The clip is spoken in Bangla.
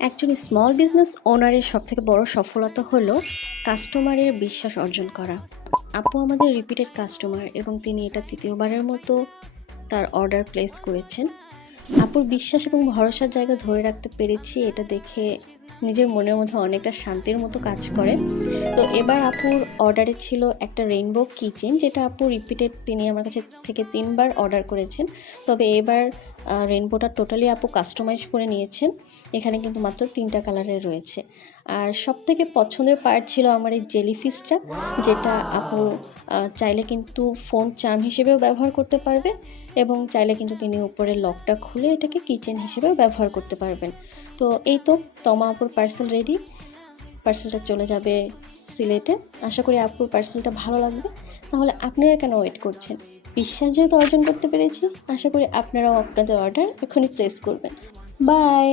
একজন স্মল বিজনেস ওনারের সবথেকে বড় সফলতা হলো কাস্টমারের বিশ্বাস অর্জন করা। আপু আমাদের রিপিটেড কাস্টমার এবং তিনি এটা তৃতীয়বারের মতো তার অর্ডার প্লেস করেছেন। আপুর বিশ্বাস এবং ভরসার জায়গা ধরে রাখতে পেরেছি, এটা দেখে নিজের মনের মধ্যে অনেকটা শান্তির মতো কাজ করে। তো এবার আপুর অর্ডারে ছিল একটা রেইনবো কিচেন, যেটা আপু রিপিটেড তিনি আমার কাছে থেকে 3বার অর্ডার করেছেন। তবে এবার রেইনবোটা টোটালি আপু কাস্টমাইজ করে নিয়েছেন। এখানে কিন্তু মাত্র 3টা কালারের রয়েছে। আর সবথেকে পছন্দের পার্ট ছিল আমার এই জেলিফিশটা, যেটা আপু চাইলে কিন্তু ফোন চার্ম হিসেবেও ব্যবহার করতে পারবে এবং চাইলে কিন্তু তিনি উপরের লকটা খুলে এটাকে কিচেন হিসেবেও ব্যবহার করতে পারবেন। তো এই তো, তমা আপুর পার্সেল রেডি। পার্সেলটা চলে যাবে সিলেটে। আশা করি আপুর পার্সেলটা ভালো লাগবে। তাহলে আপনারা কেন ওয়েট করছেন? বিশ্বাস যেহেতু অর্জন করতে পেরেছি, আশা করি আপনারাও আপনাদের অর্ডার এখনই প্লেস করবেন। বাই।